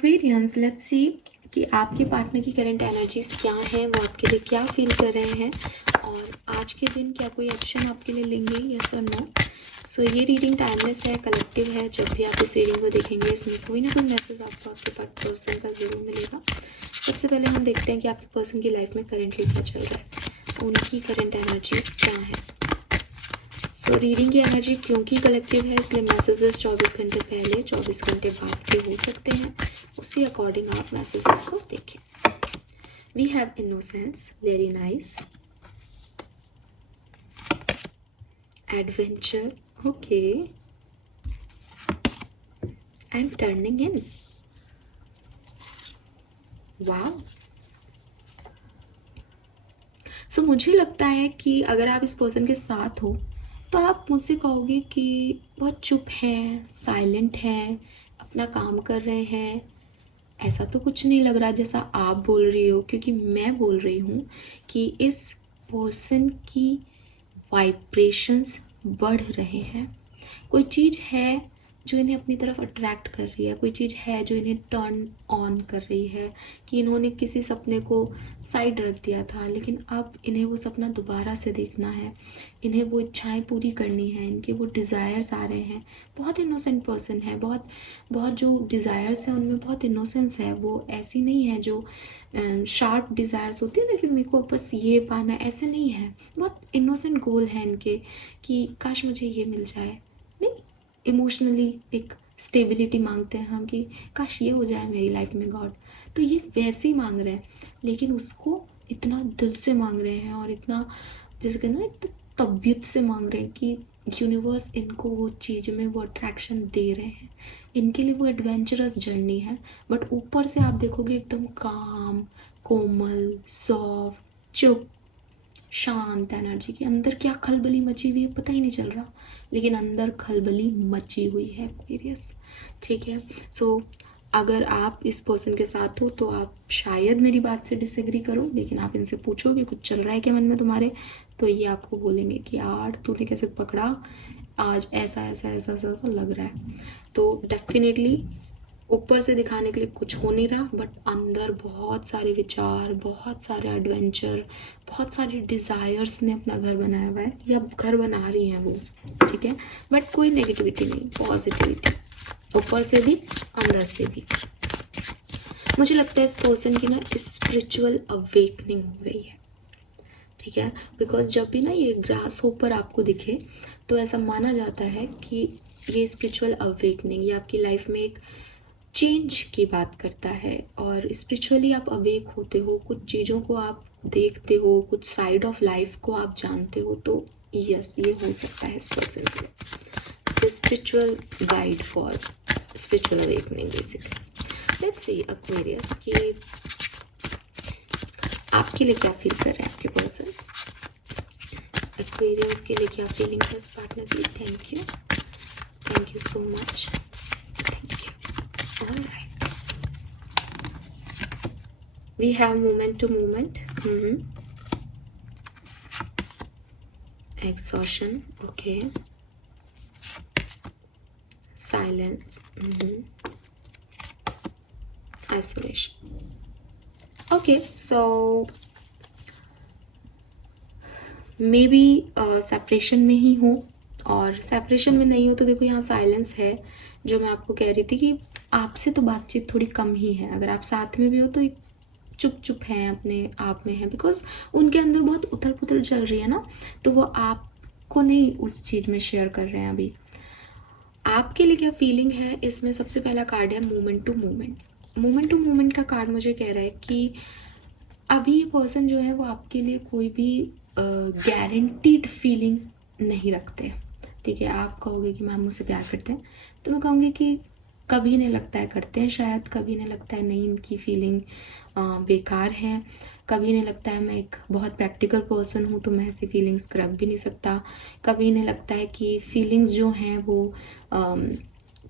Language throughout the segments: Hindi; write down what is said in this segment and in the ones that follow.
एक्वेरियंस, लेट्स सी कि आपके पार्टनर की करंट एनर्जीज क्या हैं, वो आपके लिए क्या फील कर रहे हैं और आज के दिन क्या कोई एक्शन आपके लिए लेंगे, यस और नो। सो ये रीडिंग टाइमलेस है, कलेक्टिव है। जब भी आप इस रीडिंग को देखेंगे इसमें कोई ना कोई मैसेज आपको आपके पर्सन का जरूर मिलेगा। सबसे पहले हम देखते हैं कि आपके पर्सन की लाइफ में करेंटली क्या चल रहा है, उनकी करंट एनर्जीज क्या है। सो रीडिंग की एनर्जी क्योंकि कलेक्टिव है इसलिए मैसेजेस 24 घंटे पहले 24 घंटे बाद के हो सकते हैं, उसी अकॉर्डिंग आप मैसेजेस को देखें। We have innocence, very nice. Adventure, okay, and turning in, wow. So मुझे लगता है कि अगर आप इस पर्सन के साथ हो तो आप मुझसे कहोगे कि बहुत चुप हैं, साइलेंट हैं, अपना काम कर रहे हैं। ऐसा तो कुछ नहीं लग रहा जैसा आप बोल रही हो, क्योंकि मैं बोल रही हूँ कि इस पर्सन की वाइब्रेशंस बढ़ रहे हैं। कोई चीज़ है जो इन्हें अपनी तरफ अट्रैक्ट कर रही है, कोई चीज़ है जो इन्हें टर्न ऑन कर रही है कि इन्होंने किसी सपने को साइड रख दिया था लेकिन अब इन्हें वो सपना दोबारा से देखना है, इन्हें वो इच्छाएं पूरी करनी है, इनके वो डिज़ायर्स आ रहे हैं। बहुत इनोसेंट पर्सन है, बहुत बहुत जो डिज़ायर्स हैं उनमें बहुत इनोसेंस है। वो ऐसी नहीं है जो शार्प डिज़ायर्स होती है ना कि मेरे को बस ये पाना, ऐसे नहीं है। बहुत इनोसेंट गोल है इनके कि काश मुझे ये मिल जाए। नहीं, इमोशनली एक स्टेबिलिटी मांगते हैं हम कि काश ये हो जाए मेरी लाइफ में गॉड। तो ये वैसे ही मांग रहे हैं लेकिन उसको इतना दिल से मांग रहे हैं और इतना जैसे कहते हैं ना तबीयत से मांग रहे हैं कि यूनिवर्स इनको वो चीज़ में वो अट्रैक्शन दे रहे हैं। इनके लिए वो एडवेंचरस जर्नी है। बट ऊपर से आप देखोगे एकदम काम, कोमल, सॉफ्ट, चुप, शांत एनर्जी के अंदर क्या खलबली मची हुई है पता ही नहीं चल रहा, लेकिन अंदर खलबली मची हुई है एक्वेरियस। ठीक है, सो अगर आप इस पर्सन के साथ हो तो आप शायद मेरी बात से डिसएग्री करो, लेकिन आप इनसे पूछो कि कुछ चल रहा है क्या मन में तुम्हारे, तो ये आपको बोलेंगे कि यार तूने कैसे पकड़ा, आज ऐसा ऐसा ऐसा ऐसा, ऐसा लग रहा है। तो डेफिनेटली ऊपर से दिखाने के लिए कुछ हो नहीं रहा बट अंदर बहुत सारे विचार, बहुत सारे एडवेंचर, बहुत सारे डिज़ायर्स ने अपना घर बनाया हुआ है या घर बना रही हैं वो। ठीक है, बट कोई नेगेटिविटी नहीं, पॉजिटिविटी ऊपर से भी अंदर से भी। मुझे लगता है इस पर्सन की ना स्पिरिचुअल अवेकनिंग हो रही है। ठीक है, बिकॉज जब भी ना ये ग्रास होपर आपको दिखे तो ऐसा माना जाता है कि ये स्पिरिचुअल अवेकनिंग, ये आपकी लाइफ में एक चेंज की बात करता है और स्पिरिचुअली आप अवेक होते हो, कुछ चीज़ों को आप देखते हो, कुछ साइड ऑफ लाइफ को आप जानते हो। तो यस, ये हो सकता है इस पर्सन के लिए spiritual guide for spiritual awakening basically. Let's see Aquarius कि आपके लिए क्या फील कर रहे हैं आपके पर्सन। एक्वेरियस के लिए क्या फीलिंग है इस पार्टनर की। Thank you so much, thank you. Alright. We have moment to moment. Exhaustion. Okay. Silence. Isolation. Okay. So maybe separation में ही हो, और सेपरेशन में नहीं हो तो देखो यहाँ साइलेंस है। जो मैं आपको कह रही थी कि आपसे तो बातचीत थोड़ी कम ही है। अगर आप साथ में भी हो तो चुप चुप हैं, अपने आप में हैं, बिकॉज उनके अंदर बहुत उथल पुथल चल रही है ना, तो वो आपको नहीं उस चीज़ में शेयर कर रहे हैं। अभी आपके लिए क्या फीलिंग है इसमें सबसे पहला कार्ड है moment to moment. Moment to moment का कार्ड मुझे कह रहा है कि अभी ये पर्सन जो है वो आपके लिए कोई भी गारंटीड फीलिंग नहीं रखते। ठीक है, आप कहोगे कि मैम मुझसे प्यार करते हैं, तो मैं कहूँगी कि कभी नहीं लगता है करते हैं, शायद कभी नहीं लगता है नहीं इनकी फीलिंग बेकार है, कभी नहीं लगता है मैं एक बहुत प्रैक्टिकल पर्सन हूँ तो मैं ऐसी फीलिंग्स रख भी नहीं सकता, कभी नहीं लगता है कि फीलिंग्स जो हैं वो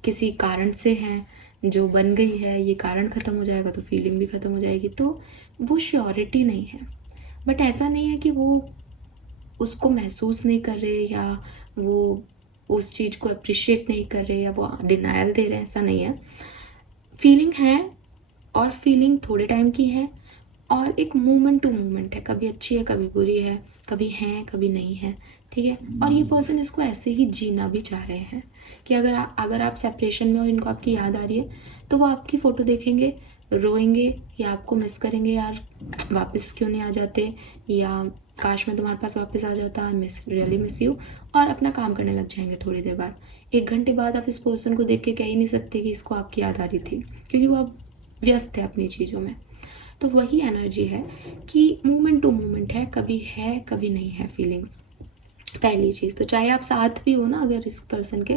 किसी कारण से हैं, जो बन गई है ये कारण ख़त्म हो जाएगा तो फीलिंग भी ख़त्म हो जाएगी, तो वो श्योरिटी नहीं है। बट ऐसा नहीं है कि वो उसको महसूस नहीं कर रहे या वो उस चीज़ को अप्रिशिएट नहीं कर रहे या वो डिनायल दे रहे हैं, ऐसा नहीं है। फीलिंग है और फीलिंग थोड़े टाइम की है और एक मोमेंट टू मोमेंट है, कभी अच्छी है कभी बुरी है, कभी नहीं है, ठीक है। और ये पर्सन इसको ऐसे ही जीना भी चाह रहे हैं कि अगर आप सेपरेशन में हो, इनको आपकी याद आ रही है, तो वो आपकी फ़ोटो देखेंगे, रोएंगे या आपको मिस करेंगे, यार वापस क्यों नहीं आ जाते, या काश मैं तुम्हारे पास वापस आ जाता, रियली मिस यू, और अपना काम करने लग जाएंगे थोड़ी देर बाद। 1 घंटे बाद आप इस पर्सन को देख के कह ही नहीं सकते कि इसको आपकी याद आ रही थी, क्योंकि वो अब व्यस्त है अपनी चीज़ों में। तो वही एनर्जी है कि मोमेंट टू मोमेंट है कभी नहीं है फीलिंग्स। पहली चीज़ तो चाहे आप साथ भी हो ना अगर इस पर्सन के,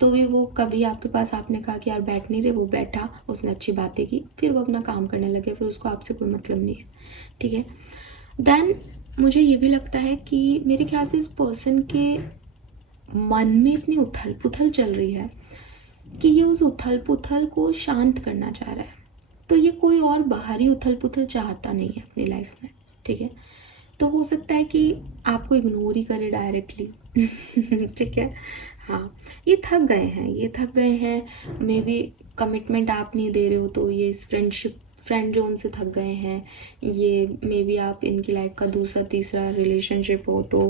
तो भी वो कभी आपके पास आपने कहा कि यार बैठ नहीं रहे, वो बैठा, उसने अच्छी बातें की, फिर वो अपना काम करने लगे, फिर उसको आपसे कोई मतलब नहीं है, ठीक है। देन मुझे ये भी लगता है कि मेरे ख्याल से इस पर्सन के मन में इतनी उथल पुथल चल रही है कि ये उस उथल पुथल को शांत करना चाह रहा है। तो ये कोई और बाहरी उथल पुथल चाहता नहीं है अपनी लाइफ में, ठीक है। तो हो सकता है कि आपको इग्नोर ही करे डायरेक्टली ठीक है। हाँ, ये थक गए हैं, मे बी कमिटमेंट आप नहीं दे रहे हो तो ये इस फ्रेंड जोन से थक गए हैं, ये मे बी आप इनकी लाइफ का दूसरा तीसरा रिलेशनशिप हो तो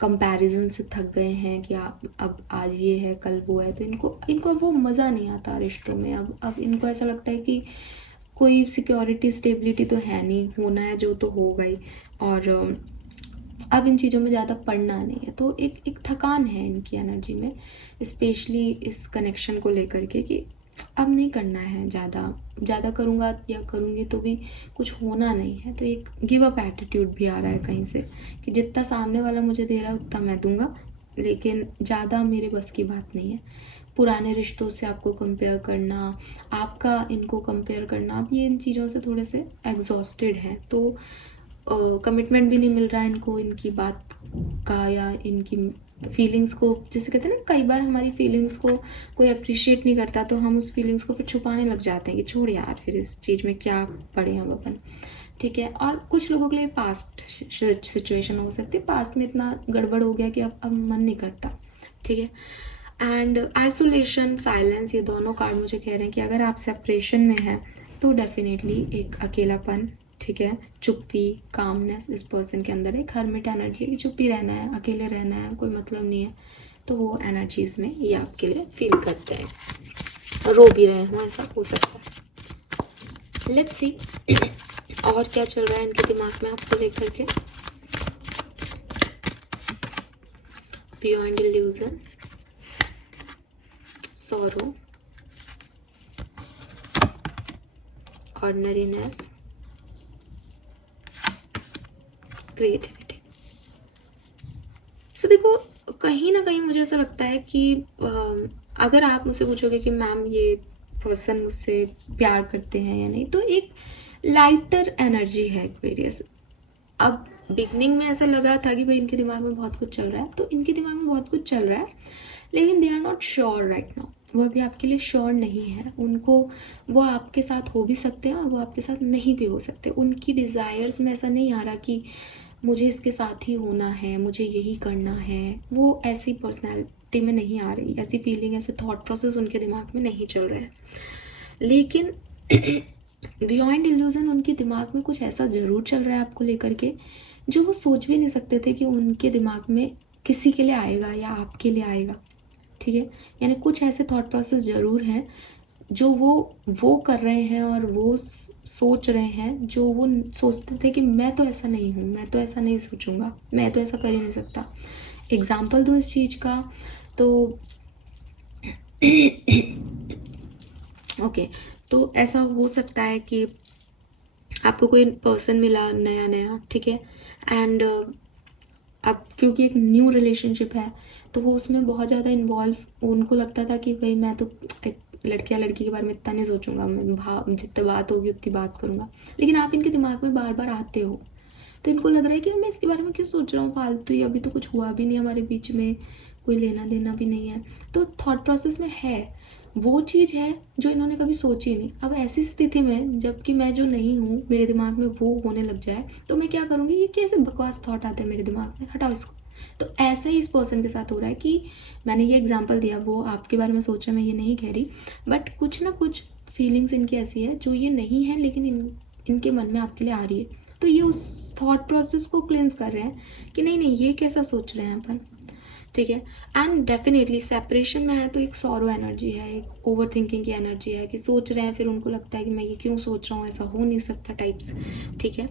कंपैरिजन से थक गए हैं कि आप अब आज ये है कल वो है, तो इनको अब वो मज़ा नहीं आता रिश्तों में। अब इनको ऐसा लगता है कि कोई सिक्योरिटी स्टेबिलिटी तो है नहीं, होना है जो तो होगा ही, और अब इन चीज़ों में ज़्यादा पड़ना नहीं है। तो एक थकान है इनकी एनर्जी में, स्पेशली इस कनेक्शन को लेकर के कि अब नहीं करना है, ज़्यादा करूँगा या करूँगी तो भी कुछ होना नहीं है। तो एक गिव अप एटीट्यूड भी आ रहा है कहीं से कि जितना सामने वाला मुझे दे रहा है उतना मैं दूंगा, लेकिन ज़्यादा मेरे बस की बात नहीं है। पुराने रिश्तों से आपको कंपेयर करना, आपका इनको कंपेयर करना, अब ये इन चीज़ों से थोड़े से एग्जॉस्टेड है। तो कमिटमेंट भी नहीं मिल रहा है इनको इनकी बात का या इनकी फीलिंग्स को, जैसे कहते हैं ना कई बार हमारी फीलिंग्स को कोई अप्रिशिएट नहीं करता तो हम उस फीलिंग्स को फिर छुपाने लग जाते हैं कि छोड़ यार फिर इस चीज़ में क्या पड़े हम अपन, ठीक है। और कुछ लोगों के लिए पास्ट सिचुएशन हो सकती है, पास्ट में इतना गड़बड़ हो गया कि अब मन नहीं करता, ठीक है। एंड आइसोलेशन, साइलेंस, ये दोनों कार्ड मुझे कह रहे हैं कि अगर आप सेपरेशन में हैं तो डेफिनेटली एक अकेलापन, ठीक है, चुप्पी, कामनेस इस पर्सन के अंदर एक हर्मिट एनर्जी है कि चुप्पी रहना है, अकेले रहना है, कोई मतलब नहीं है। तो वो एनर्जीज में ये आपके लिए फील करते हैं, रो भी रहे हों, ऐसा हो सकता है। लेट्स सी और क्या चल रहा है इनके दिमाग में आपको लेकर के। Beyond illusion, sorrow, ordinariness, creativity। So देखो कहीं ना कहीं मुझे ऐसा लगता है कि अगर आप मुझसे पूछोगे कि मैम ये पर्सन मुझसे प्यार करते हैं या नहीं, तो एक लाइटर एनर्जी है एक्वेरियस। अब बिगनिंग में ऐसा लगा था कि भाई इनके दिमाग में बहुत कुछ चल रहा है, तो इनके दिमाग में बहुत कुछ चल रहा है, लेकिन they are not sure right now. वो अभी आपके लिए श्योर नहीं है। उनको वो आपके साथ हो भी सकते हैं और वो आपके साथ नहीं भी हो सकते। उनकी डिज़ायर्स में ऐसा नहीं आ रहा कि मुझे इसके साथ ही होना है, मुझे यही करना है। वो ऐसी पर्सनैलिटी में नहीं आ रही, ऐसी फीलिंग, ऐसे थॉट प्रोसेस उनके दिमाग में नहीं चल रहे हैं। लेकिन बियॉन्ड इल्यूजन उनके दिमाग में कुछ ऐसा ज़रूर चल रहा है आपको लेकर के जो वो सोच भी नहीं सकते थे कि उनके दिमाग में किसी के लिए आएगा या आपके लिए आएगा, ठीक है। यानी कुछ ऐसे थॉट प्रोसेस ज़रूर हैं जो वो कर रहे हैं और वो सोच रहे हैं जो वो सोचते थे कि मैं तो ऐसा नहीं हूँ, मैं तो ऐसा नहीं सोचूंगा, मैं तो ऐसा कर ही नहीं सकता। एग्जाम्पल दूँ इस चीज़ का तो ओके, तो ऐसा हो सकता है कि आपको कोई पर्सन मिला नया, ठीक है, एंड अब क्योंकि एक न्यू रिलेशनशिप है तो वो उसमें बहुत ज़्यादा इन्वॉल्व, उनको लगता था कि भाई मैं तो एक लड़के या लड़की के बारे में इतना नहीं सोचूंगा, मैं जितनी बात होगी उतनी बात करूंगा। लेकिन आप इनके दिमाग में बार बार आते हो तो इनको लग रहा है कि मैं इसके बारे में क्यों सोच रहा हूँ फालतू ही, अभी तो कुछ हुआ भी नहीं हमारे बीच में, कोई लेना देना भी नहीं है। तो थॉट प्रोसेस में है, वो चीज़ है जो इन्होंने कभी सोची नहीं। अब ऐसी स्थिति में जबकि मैं जो नहीं हूँ मेरे दिमाग में वो होने लग जाए तो मैं क्या करूँगी, ये कैसे बकवास थॉट आते हैं मेरे दिमाग में, हटाओ इसको। तो ऐसा ही इस पर्सन के साथ हो रहा है कि मैंने ये एग्जांपल दिया, वो आपके बारे में सोच रहा है, मैं ये नहीं कह रही, बट कुछ ना कुछ फीलिंग्स इनकी ऐसी है जो ये नहीं है लेकिन इनके मन में आपके लिए आ रही है, तो ये उस थॉट प्रोसेस को क्लेंस कर रहे हैं कि नहीं नहीं ये कैसा सोच रहे हैं अपन, ठीक है। एंड डेफिनेटली सेपरेशन में है तो एक सॉरो एनर्जी है, एक ओवर थिंकिंग की एनर्जी है कि सोच रहे हैं, फिर उनको लगता है कि मैं ये क्यों सोच रहा हूँ, ऐसा हो नहीं सकता टाइप्स, ठीक है।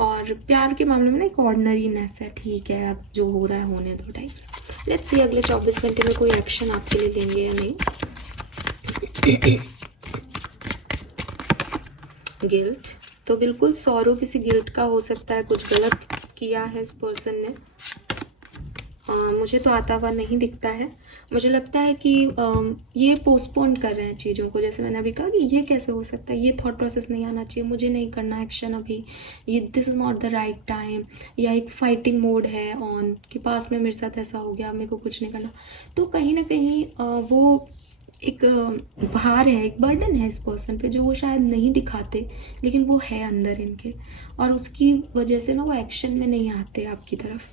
और प्यार के मामले में ना एक ऑर्डनरीनेस है, ठीक है अब जो हो रहा है होने दो टाइप्स। लेट्स सी अगले 24 घंटे में कोई एक्शन आपके लिए लेंगे या नहीं। गिल्ट, तो बिल्कुल सॉरो किसी गिल्ट का हो सकता है, कुछ गलत किया है इस पर्सन ने। मुझे तो आता हुआ नहीं दिखता है, मुझे लगता है कि ये पोस्टपोन कर रहे हैं चीज़ों को, जैसे मैंने अभी कहा कि ये कैसे हो सकता है, ये थॉट प्रोसेस नहीं आना चाहिए, मुझे नहीं करना एक्शन अभी, ये this is not the right time, या एक फाइटिंग मोड है ऑन कि पास में मेरे साथ ऐसा हो गया, मेरे को कुछ नहीं करना। तो कहीं ना कहीं वो एक भार है, एक बर्डन है इस पर्सन पे जो वो शायद नहीं दिखाते लेकिन वो है अंदर इनके, और उसकी वजह से ना वो एक्शन में नहीं आते आपकी तरफ।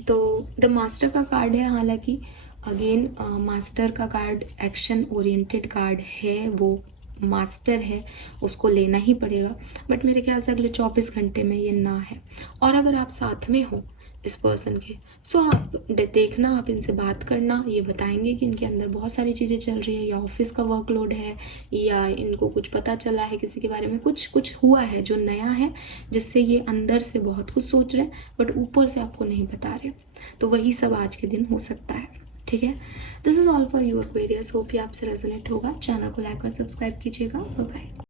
तो द मास्टर का कार्ड है, हालांकि अगेन मास्टर का कार्ड एक्शन ओरिएंटेड कार्ड है, वो मास्टर है, उसको लेना ही पड़ेगा, बट मेरे ख्याल से अगले 24 घंटे में ये ना है। और अगर आप साथ में हो इस पर्सन के, सो आप देखना, आप इनसे बात करना, ये बताएंगे कि इनके अंदर बहुत सारी चीज़ें चल रही है, या ऑफिस का वर्कलोड है, या इनको कुछ पता चला है किसी के बारे में, कुछ कुछ हुआ है जो नया है जिससे ये अंदर से बहुत कुछ सोच रहे हैं बट ऊपर से आपको नहीं बता रहे। तो वही सब आज के दिन हो सकता है, ठीक है। This is all for you Aquarius, hope ये आपसे रेजोनेट होगा। चैनल को लाइक और सब्सक्राइब कीजिएगा। Bye bye.